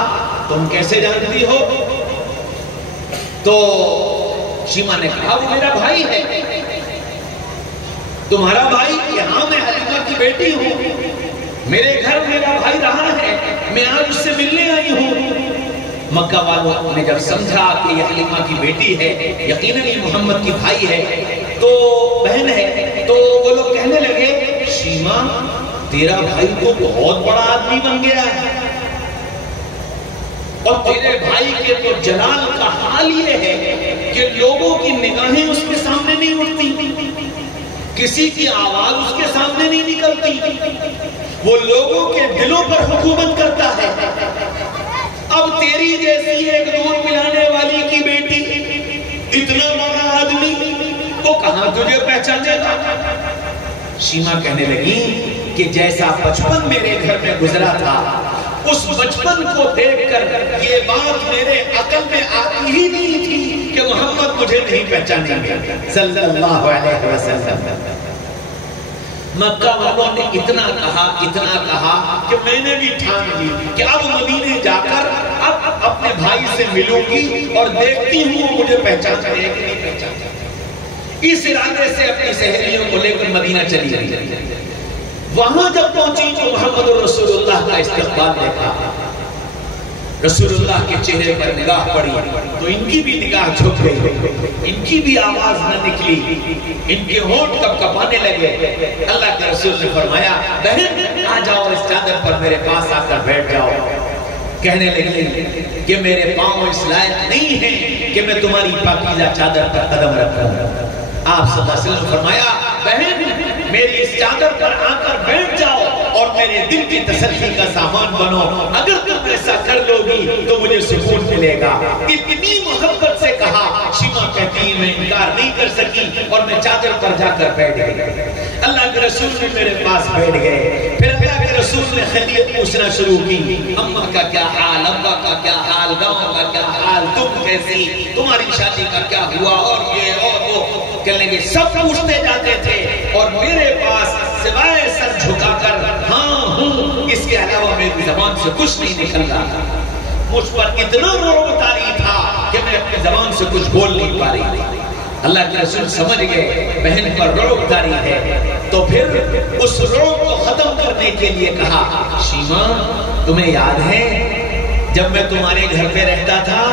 تم کیسے جانتی ہو؟ تو شیما نے کہا وہ میرا بھائی ہے. تمہارا بھائی؟ کہ ہاں میں حلیمہ کی بیٹی ہوں، میرے گھر میرا بھائی رہا ہے، میں آج اس سے ملنے آئی ہوں. مکہ والوں نے جب سمجھا کہ یہ حلیمہ کی بیٹی ہے، یقیناً یہ محمد کی بھائی ہے، تو بہن ہے، تو وہ لوگ کہنے لگے شیما تیرا بھائی تو بہت بڑا آدمی بن گیا ہے، اور تیرے بھائی کے تو جلال کا حال یہ ہے کہ لوگوں کی نگاہیں اس کے سامنے نہیں اٹھتی، کسی کی آواز اس کے سامنے نہیں نکلتی، وہ لوگوں کے دلوں پر حکومت کرتا ہے. اب تیری جیسی ایک دودھ پلانے والی کی بیٹی، اتنا بڑا آدمی، وہ کہاں تجھے پہچانے گا؟ شیما کہنے لگی کہ جیسا بچپن میرے گھر میں گزرا تھا، اس بچپن کو دیکھ کر یہ بات میرے عقل میں آتی ہی نہیں تھی کہ محمد مجھے نہیں پہچانیں گے صلی اللہ علیہ وسلم. مکہ والوں نے اتنا کہا کہ میں نے بھی ٹھان لی کہ اب مدینے جا کر اب اپنے بھائی سے ملوں گی اور دیکھتی ہوں وہ مجھے پہچانتا ہے کہ نہیں پہچانتا. اس ارادے سے اپنی سہیلیوں کو لے کر مدینہ چلی گئی. وہاں جب پہنچی تو محمد رسول اللہ کا استقبال دیکھا. رسول اللہ کے چہرے پر نگاہ پڑی تو ان کی بھی نگاہ جھک گئی، ان کی بھی آواز نہ نکلی، ان کے ہونٹ کب کپانے لگے. اللہ کے رسول نے فرمایا بہن آ جاؤ، اس چادر پر میرے پاس آ کر بیٹھ جاؤ. کہنے لگے کہ میرے پاؤں اس لائق نہیں ہیں کہ میں تمہاری پاکیزہ چادر پر قدم رکھوں. آپ صلی اللہ علیہ وسلم فرمایا بہن میری اس چادر پر آ کر بیٹھ جاؤ اور میرے دل کی تسلی کا سامان بنو. اگر تم ایسا کر لوگی تو مجھے سکون ملے گا. اتنی محبت سے کہا. شیما کہتی میں انکار نہیں کر سکی اور میں چادر پر جا کر بیٹھ گئی. اللہ کے رسول نے میرے پاس بیٹھ گئے. پھر اللہ کے رسول نے خیریت پوچھنا شروع کی. اماں کا کیا حال, ابا کا کیا حال, گاؤں کا کیا حال, تم کیسی, تمہاری شادی کا کیا ہوا, اور یہ اور وہ کہنے لگے. سب پوچھتے جاتے تھے اور میرے پاس سوائے سر جھکا کر ہاں ہوں اس کے علاوہ میری زبان سے کچھ نہیں نکل رہا تھا. مجھ پر اتنا رعب طاری تھا کہ میں اپنی زبان سے کچھ بول نہیں پا رہی تھی. اللہ کے رسول سمجھ گئے بہن پر رعب طاری ہے, تو پھر اس رعب کو ختم کرنے کے لیے کہا, شیما تمہیں یاد ہے جب میں تمہارے گھر پہ رہتا تھا,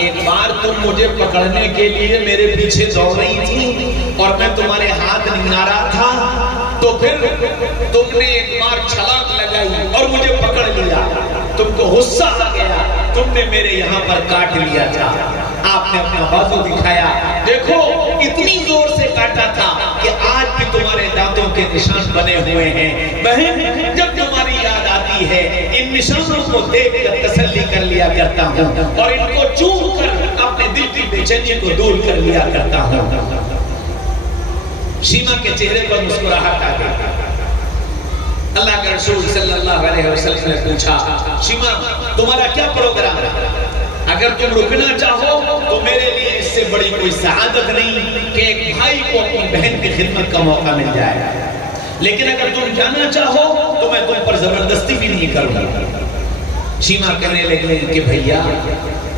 ایک بار تم مجھے پکڑنے کے لیے میرے پیچھے دوڑ رہی تھی اور میں تمہارے ہاتھ نہیں آ رہا تھا, تو پھر تم نے ایک بار چھلانگ لگائی اور مجھے پکڑ لیا. تم کو غصہ آ گیا, تم نے میرے یہاں پر کاٹ لیا تھا. آپ نے اپنا بازو دکھایا, دیکھو اتنی زور سے کاٹا تھا کہ آج بھی تمہارے دانتوں کے نشان بنے ہوئے ہیں. بہن جب تمہاری یاد آتی ہے ان نشانوں کو دیکھ کر تسلی کر لیا کرتا ہوں اور ان کو چوم کر اپنے دل کی بے چینی کو دور کر لیا کرتا ہوں. شیما کے چہرے پر مسکراہٹ آ گئی. اللہ کے رسول صلی اللہ علیہ وسلم نے پوچھا, شیما تمہارا کیا پروگرام ہے؟ اگر تم رکنا چاہو تو میرے لیے اس سے بڑی کوئی سعادت نہیں کہ ایک بھائی کو اپنی بہن کی خدمت کا موقع مل جائے, لیکن اگر تم جانا چاہو تو میں تم پر زبردستی بھی نہیں کروں گا. شیما کہنے لگی کہ بھیا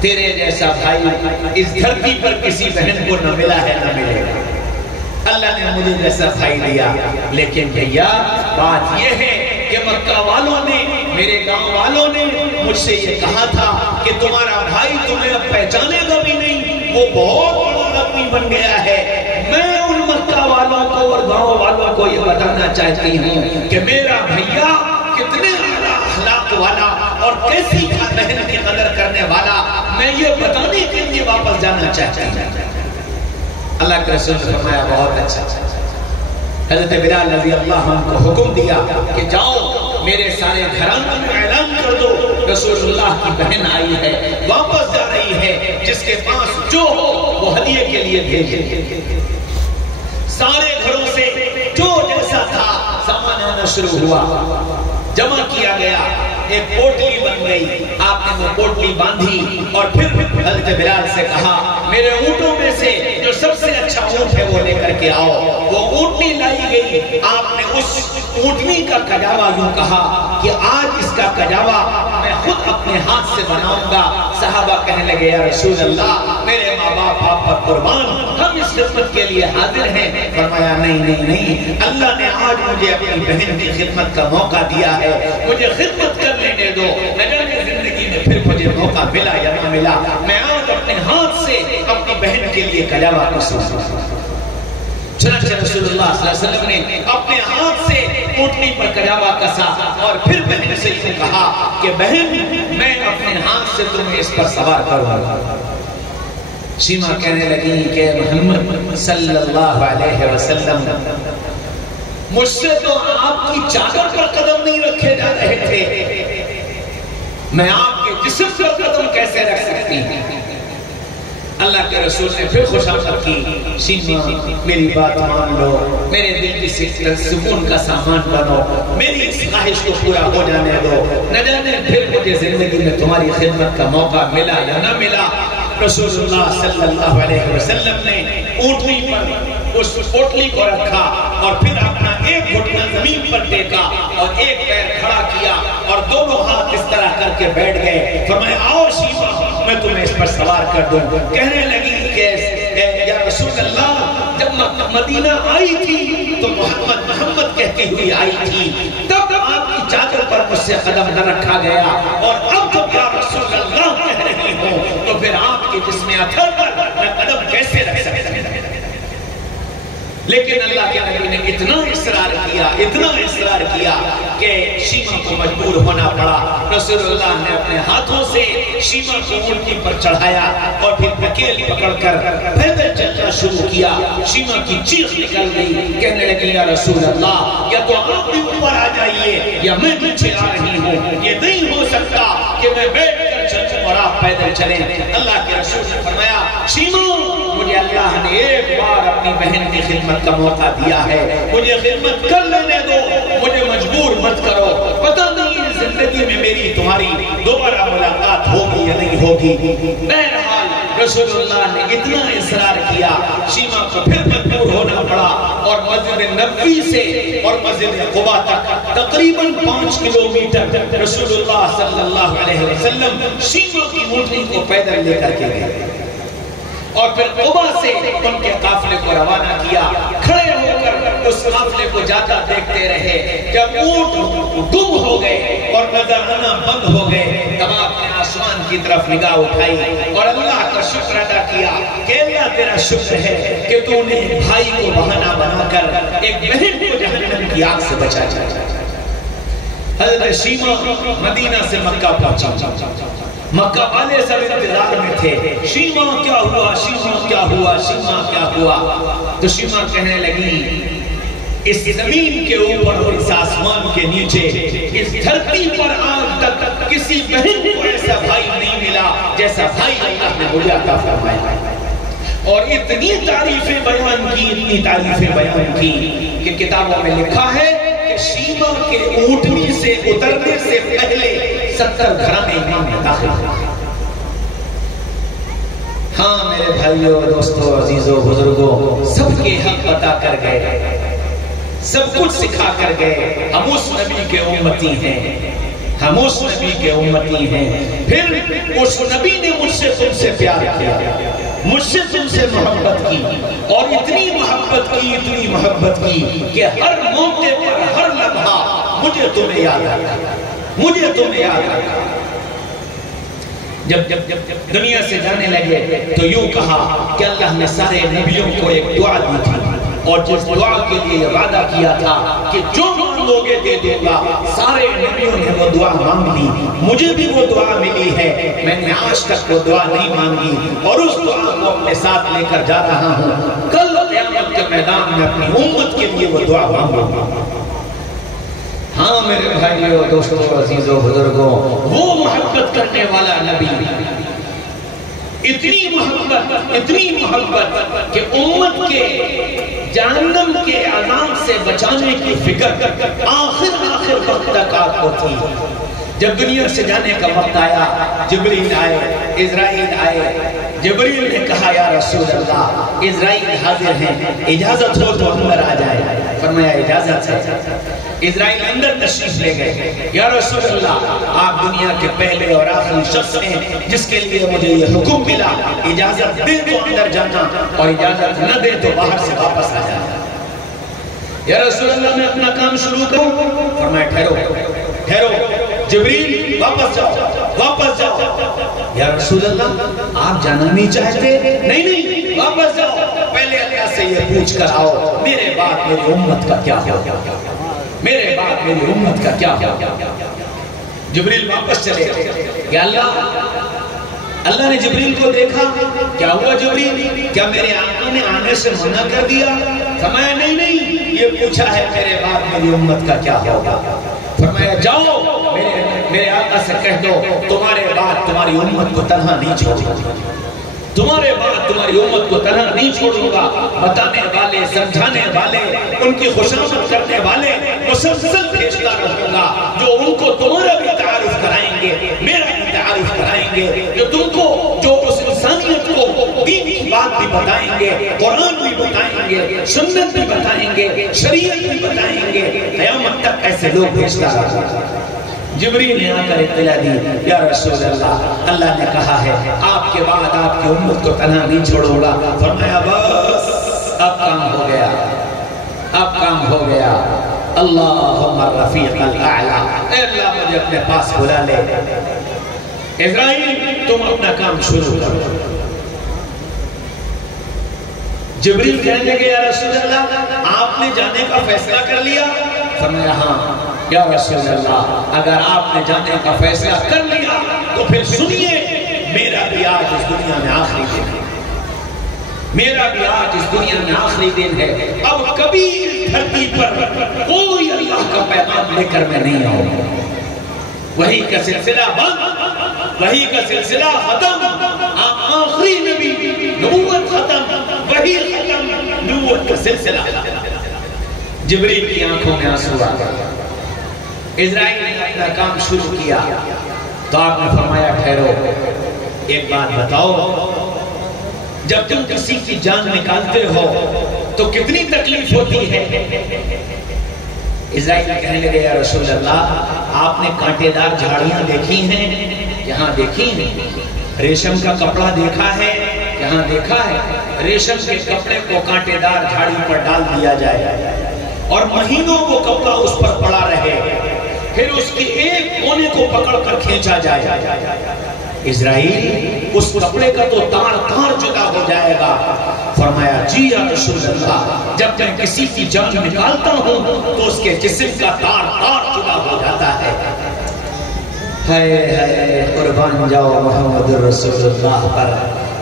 تیرے جیسا بھائی اس دھرتی پر کسی بہن کو نہ ملا ہے نہ ملے گا. اللہ نے مجھے جیسا بھائی دیا, لیکن بھیا بات یہ ہے کہ مکہ والوں نے, میرے گاؤں والوں نے مجھ سے یہ کہا تھا کہ تمہارا بھائی تمہیں اب پہچانے گا بھی نہیں, وہ بہت بڑا آدمی بن گیا ہے. میں ان مکہ والوں کو اور گاؤں والوں کو یہ بتانا چاہتی ہوں کہ میرا بھیا کتنے اخلاق والا اور کیسی بہن کی قدر کرنے والا, میں یہ بتانے کے لیے واپس جانا چاہتا ہوں. اللہ کے رسول نے فرمایا بہت اچھا. حضرت بلال رضی اللہ عنہ کو حکم دیا کہ جاؤ میرے سارے گھرانوں میں اعلان کر دو رسول اللہ کی بہن آئی ہے, واپس جا رہی ہے, جس کے پاس جو ہو وہ ہدیے کے لیے بھیجے. سارے گھروں سے جو جیسا تھا سامان آنا شروع ہوا, جمع کیا گیا, ایک پوٹلی بن گئی. آپ نے وہ پوٹلی باندھی اور پھر حضرت بلال سے کہا میرے اونٹوں میں سے جو سب سے اچھا اونٹ ہے وہ لے کر کے آؤ. وہ اونٹنی لائی گئی. آپ نے اس اونٹنی کا کجاوا یوں کہا کہ آج اس کا کجاوا میں خود اپنے ہاتھ سے بناؤں گا. صحابہ کہنے لگے یا رسول اللہ میرے ماں باپ آپ پر قربان, ہم اس خدمت کے لیے حاضر ہیں. فرمایا نہیں, اللہ نے آج مجھے اپنی بہن کی خدمت کا موقع دیا ہے, مجھے خدمت کر لینے دو. نہ جانے زندگی میں پھر مجھے موقع ملا یا نہ ملا, میں آج اپنے ہاتھ سے اپنی بہن کے لیے کجاوا کسوں. چنانچہ رسول اللہ صلی اللہ علیہ وسلم نے اپنے ہاتھ سے اونٹنی پر کجاوا کسا اور پھر بہن سے یہ کہا کہ بہن میں اپنے ہاتھ سے تمہیں اس پر سوار کروں گا. شیما کہنے لگی کہ محمد صلی اللہ علیہ وسلم مجھ سے تو آپ کی چادر پر قدم نہیں رکھے جا رہے تھے, میں آپ کے جسم پر قدم کیسے رکھ سکتی ہوں. اللہ کے رسول نے پھر خوشامد کی, شیما میری بات مان لو, میرے دل کی سکون کا سامان بنو, میری اس خواہش کو پورا ہو جانے دو. نہ جانے پھر مجھے زندگی میں تمہاری خدمت کا موقع ملا یا نہ ملا. رسول اللہ صلی اللہ علیہ وسلم نے اونٹنی پر اس پوٹلی کو رکھا اور پھر اپنا ایک گھٹنا زمین پر ٹیکا اور ایک پیر کھڑا کیا اور دونوں ہاتھ اس طرح کر کے بیٹھ گئے. فرمایا آؤ شیما میں تمہیں اس پر سوار کر دوں. کہنے لگی کہ یا رسول اللہ جب مدینہ آئی تھی تو محمد کہتی ہوئی آئی تھی, تب آپ کی چادر پر مجھ سے قدم نہ رکھا گیا, اور اب جب یا رسول اللہ کہہ رہی ہوں تو پھر آپ کے جسم اثر پر میں قدم کیسے رکھ سکتا ہوں. لیکن اللہ کے نبی نے اتنا اصرار کیا کہ شیما کو مجبور ہونا پڑا. رسول اللہ نے اپنے ہاتھوں سے شیما کو اونٹنی پر چڑھایا اور پھر بکیل پکڑ کر پیدل چلنا شروع کیا. شیما کی چیخ نکل گئی, کہنے لگی یا رسول اللہ یا تو آپ بھی اوپر آ جائیے یا میں پیچھے آ رہی ہوں. یہ نہیں ہو سکتا کہ میں بیٹھ کر چلوں اور آپ پیدل چلیں. اللہ کے رسول نے فرمایا شیما مجھے اللہ نے ایک بار اپنی بہن کی خدمت کا موقع دیا ہے, مجھے خدمت کر لینے دو, مجھے مجبور مت کرو. پتہ نہیں زندگی میں میری تمہاری دوبارہ ملاقات ہوگی یا نہیں ہوگی. بہرحال رسول اللہ نے اتنا اصرار کیا, شیما کو پھر مجبور ہونا پڑا اور مسجد نبوی سے اور مسجد قباء تک تقریباً 5 کلومیٹر رسول اللہ صلی اللہ علیہ وسلم شیما کی اونٹنی کو پیدل لے کر کے گئے اور پھر قباء سے ان کے قافلے کو روانہ کیا. کھڑے ہو کر اس قافلے کو جاتا دیکھتے رہے. جب اونٹ گم ہو گئے اور نظر آنا بند ہو گئے تب آپ نے آسمان کی طرف نگاہ اٹھائی اور اللہ کا شکر ادا کیا کہ اللہ تیرا شکر ہے کہ تو نے بھائی کو بہانہ بنا کر ایک بہن کو جہنم کی آگ سے بچا دیا. حضرت شیما مدینہ سے مکہ پہنچا. مکہ والے سب انتظار میں تھے, شیما کیا ہوا, شیما کیا ہوا, شیما کیا ہوا. تو شیما کہنے لگی اس زمین کے اوپر اور اس آسمان کے نیچے اس دھرتی پر آج تک کسی بہن کو ایسا بھائی نہیں ملا جیسا بھائی اللہ نے مجھے عطا فرمایا. اور اتنی تعریفیں بیان کی, اتنی تعریفیں بیان کی کہ کتابوں میں لکھا ہے کہ شیما کے اونٹنی سے اترنے سے پہلے 70 گھرانے ایمان میں داخل ہوئے. ہاں میرے بھائیوں, دوستوں, عزیزوں, بزرگوں, سب کے حق بتا کر گئے, سب کچھ سکھا کر گئے. ہم اس نبی کے امتی ہیں, ہم اس نبی کے امتی ہیں. پھر اس نبی نے مجھ سے تم سے پیار کیا, مجھ سے تم سے محبت کی اور اتنی محبت کی, اتنی محبت کی کہ ہر موقع پر, ہر لمحہ مجھے تمہیں یاد آیا, مجھے تمہیں یاد آیا. جب دنیا سے جانے لگے تو یوں کہا کہ اللہ نے سارے نبیوں کو ایک دعا دی تھی اور جس دعا کے لیے وعدہ کیا تھا کہ جو مانگو گے دے دوں گا, سارے نبیوں نے وہ دعا مانگ لی. مجھے بھی وہ دعا ملی ہے, میں نے آج تک وہ دعا نہیں مانگی اور اس دعا کو اپنے ساتھ لے کر جا رہا ہوں. کل قیامت کے میدان میں اپنی امت کے لیے وہ دعا مانگوں گا. ہاں میرے بھائیوں, دوستوں, عزیزوں, بزرگوں, وہ محبت کرنے والا نبی, اتنی محبت کہ امت کے جہنم کے عذاب سے بچانے کی فکر آخر وقت تک آپ کو تھی. جب دنیا سے جانے کا وقت آیا, جبریل آئے, اسرائیل آئے. جبریل نے کہا یا رسول اللہ اسرائیل حاضر ہیں, اجازت ہو تو اندر آ جائے. فرمایا اجازت ہے. اسرائیل اندر تشریف لے گئے. یا رسول اللہ آپ دنیا کے پہلے اور آخری شخص ہیں جس کے لیے مجھے یہ حکم ملا, اجازت دے تو اندر جانا اور اجازت نہ دے تو باہر سے واپس آ جانا. یا رسول اللہ میں اپنا کام شروع کروں. فرمایا ٹھہرو, جبریل واپس جاؤ. یا رسول اللہ آپ جانا نہیں چاہتے؟ نہیں, واپس جاؤ. پہلے اللہ سے یہ پوچھ کر آؤ میرے بعد میری امت کا کیا ہوگا, میرے بعد میری امت کا کیا ہوگا. جبریل واپس چلے. یا اللہ نے جبریل کو دیکھا, کیا ہوا جبریل, کیا میرے آقا نے آنے سے منع کر دیا؟ فرمایا نہیں, یہ پوچھا ہے میرے بعد میری امت کا کیا ہوگا. فرمایا جاؤ میرے آقا سے کہہ دو تمہارے بعد تمہاری امت کو تنہا نہیں چھوڑوں گا, تمہارے بعد تمہاری امت کو تنہا نہیں چھوڑوں گا. بتانے والے, سمجھانے والے, ان کی خوشامد کرنے والے مسلسل بھیجتا رہوں گا جو ان کو تمہارا بھی تعارف کرائیں گے, میرا بھی تعارف کرائیں گے, جو تم کو جو اس انسانیت کو دین کی بات بھی بتائیں گے, قرآن بھی بتائیں گے, سنت بھی بتائیں گے, شریعت بھی بتائیں گے. قیامت تک ایسے لوگ بھیجتا رہوں گا. جبریل نے آ کر اطلاع دی, یا رسول اللہ اللہ نے کہا ہے آپ کے بعد آپ کی امت کو تنہا نہیں چھوڑوں گا. فرمایا بس اب کام ہو گیا, اب کام ہو گیا. اللہم الرفیق الاعلیٰ, اے اللہ مجھے اپنے پاس بلا لے. اسرائیل تم اپنا کام شروع کرو. جبریل کہنے لگے یا رسول اللہ آپ نے جانے کا فیصلہ کر لیا؟ فرمایا ہاں. یا رسول اللہ اگر آپ نے جانے کا فیصلہ کر لیا تو پھر سنیے, میرا بھی آج اس دنیا میں آخری دن ہے, میرا بھی آج اس دنیا میں آخری دن ہے. اب کبھی دھرتی پر کوئی اللہ کا پیغام لے کر میں نہیں آؤں گا. وہی کا سلسلہ بند, وحی کا سلسلہ ختم، آخری نبی، نبوت ختم، وحی ختم، نبوت کا سلسلہ ختم۔ جبریل کی آنکھوں میں آنسو آ گئے، اسرائیل نے اپنا کام شروع کیا تو آپ نے فرمایا ٹھہرو، ایک بات بتاؤ، جب تم کسی کی جان نکالتے ہو تو کتنی تکلیف ہوتی ہے؟ اسرائیل کہنے لگے یا رسول اللہ، آپ نے کانٹے دار جھاڑیاں دیکھی ہیں؟ یہاں دیکھی ہیں۔ ریشم کا کپڑا دیکھا ہے؟ یہاں دیکھا ہے۔ ریشم کے کپڑے کو کانٹے دار جھاڑی پر ڈال دیا جائے اور مہینوں وہ کپڑا اس پر پڑا رہے، پھر اس کی ایک کونے کو پکڑ کر کھینچا جائے، اسرائیل اس کپڑے کا تو تار تار جدا ہو جائے گا۔ فرمایا جی یا رسول اللہ، جب میں کسی کی جان نکالتا ہوں تو اس کے جسم کا تار تار جدا ہو جاتا ہے۔ ہے قربان جاؤ محمد رسول اللہ پر۔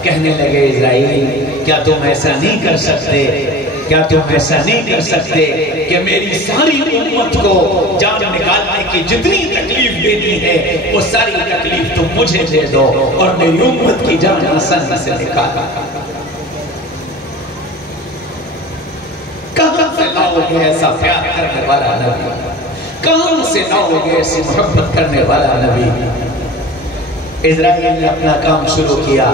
کہنے لگے اسرائیل، کیا تم ایسا نہیں کر سکتے؟ کیا تم ایسا نہیں کر سکتے کہ میری ساری امت کو جان نکالنے کی جتنی تکلیف دینی ہے وہ ساری تکلیف تم مجھے دے دو اور میری امت کی جان آسانی سے نکالا؟ کہاں سے لاؤ گے ایسا پیار کرنے والا نبی؟ کہاں سے لاؤ گے ایسی محبت کرنے والا نبی؟ اسرائیل نے اپنا کام شروع کیا۔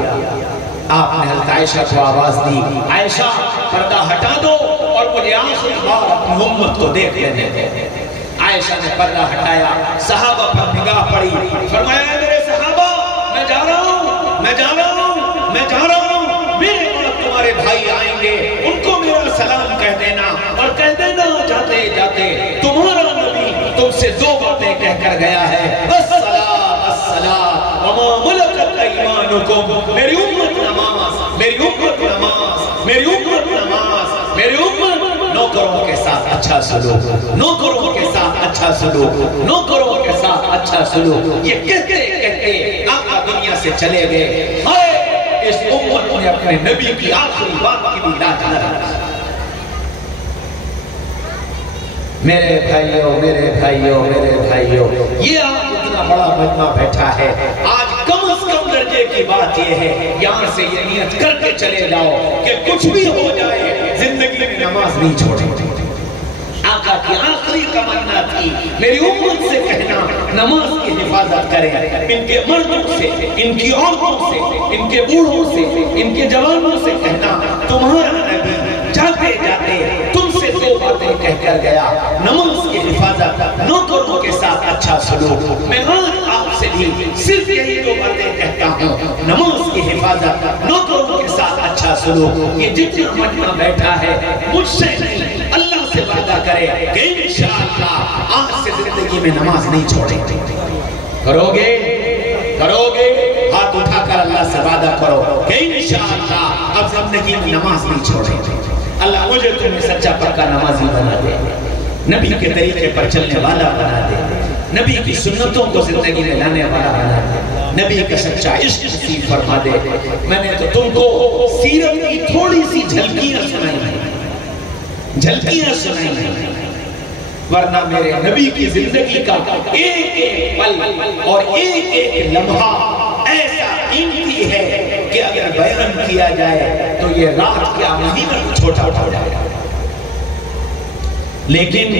آپ نے حضرت عائشہ کو آواز دی، عائشہ پردہ ہٹا دو اور مجھے آخری بار اپنی امت کو دیکھ لینے دو۔ عائشہ نے پردہ ہٹایا، صحابہ پر نگاہ پڑی، فرمایا اے میرے صحابہ، میں جا رہا ہوں، میں جا رہا ہوں، میں جا رہا ہوں، میرے بعد تمہارے بھائی آئیں گے، ان کو میرا سلام کہہ دینا اور کہہ دینا جاتے جاتے تمہارا نبی تم سے دو باتیں کہہ کر گیا ہے، الصلاۃ الصلاۃ وما ملکت ایمانکم۔ میری امت نماز، میری امت نماز، میری امت نماز، میری امت نوکروں کے ساتھ اچھا سلوک، نوکروں کے ساتھ اچھا سلوک، نوکروں کے ساتھ اچھا سلوک۔ یہ کہتے کہتے آقا دنیا سے چلے گئے۔ ہائے اس امت نے اپنے نبی کی آخری بات کی بھی لاج نہ رکھی۔ میرے بھائیوں، میرے بھائیوں، میرے بھائیوں، یہ آپ اتنا بڑا مجمع بیٹھا ہے، آج کم از کم درجے کی بات یہ ہے، یہاں سے یہ نیت کر کے چلے جاؤ کہ کچھ بھی ہو جائے زندگی میں نماز نہیں چھوڑیں۔ آقا کی آخری تمنا تھی میری امت سے کہنا نماز کی حفاظت کریں، ان کے مردوں سے، ان کی عورتوں سے، ان کے بوڑھوں سے، ان کے جوانوں سے کہنا تمہارا نبی جاتے جاتے تم سے دو باتیں کہہ کر گیا، نماز کی حفاظت، نوکروں کے ساتھ اچھا سلوک۔ میں آج آپ سے بھی صرف یہی دو باتیں کہتا ہوں، نماز کی حفاظت، نوکروں کے ساتھ اچھا سلوک۔ یہ جتنا مجمع بیٹھا ہے مجھ سے نہیں، اللہ سے وعدہ کرے کہ انشاءاللہ آج سے زندگی میں نماز نہیں چھوڑیں گے۔ کرو گے؟ کرو گے؟ ہاتھ اٹھا کر اللہ سے وعدہ کرو کہ انشاءاللہ اب زندگی میں نماز نہیں چھوڑیں گے۔ اللہ مجھے تمہیں سچا پکا نمازی بنا دے، نبی کے طریقے پر چلنے والا بنا دے، نبی کی سنتوں کو زندگی میں لانے والا بنا دے، نبی کا سچا عشق نصیب فرما دے۔ میں نے تو تم کو سیرت کی تھوڑی سی جھلکیاں سنائی ہیں، جھلکیاں سنائی ہیں، ورنہ میرے نبی کی زندگی کا ایک ایک پل اور ایک ایک لمحہ ایسا قیمتی ہے کہ اگر بیان کیا جائے تو یہ رات کیا مہینہ چھوٹا ہو جائے۔ لیکن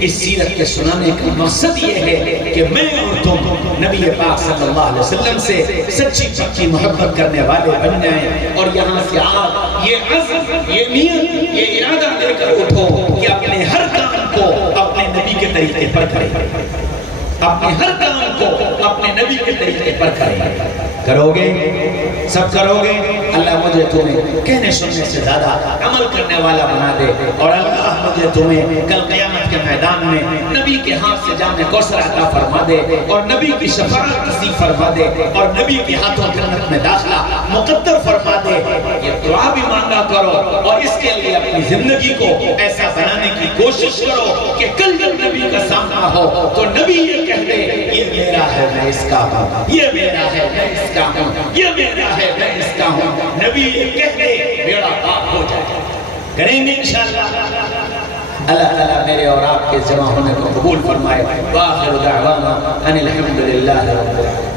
اس سیرت کے سنانے کا مقصد یہ ہے کہ میں اور تم نبی پاک صلی اللہ علیہ وسلم سے سچی پکی محبت کرنے والے بن جائیں، اور یہاں سے آپ یہ عزم، یہ نیت، یہ ارادہ لے کر اٹھو کہ اپنے ہر کام کو اپنے نبی کے طریقے پر کریں، اپنے ہر کام کو اپنے نبی کے طریقے پر کریں۔ کرو گے؟ سب کرو گے؟ اللہ مجھے تمہیں کہنے سننے سے زیادہ عمل کرنے والا بنا دے، اور اللہ مجھے تمہیں کل قیامت کے میدان میں نبی کے ہاتھ سے جام کوثر عطا فرما دے، اور نبی کی شفاعت نصیب فرما دے، اور نبی کے ہاتھوں جنت میں داخلہ مقدر فرما دے۔ یہ دعا بھی مانگا کرو، اور اس کے لیے اپنی زندگی کو ایسا بنانے کی کوشش کرو کہ کل جب نبی کا سامنا ہو تو نبی یہ کہہ دے یہ میرا ہے میں اس کا ہوں، یہ میرا ہے میں اس کا ہوں، یہ میرا ہے میں اس کا ہوں۔ نبی یہ کہہ دے میرا باپ ہو جائے۔ کریں گے انشاءاللہ؟ اللہ تعالیٰ میرے اور آپ کے جمع ہونے کو قبول فرمائے۔ وآخر دعوانا ان الحمدللہ رب العالمین۔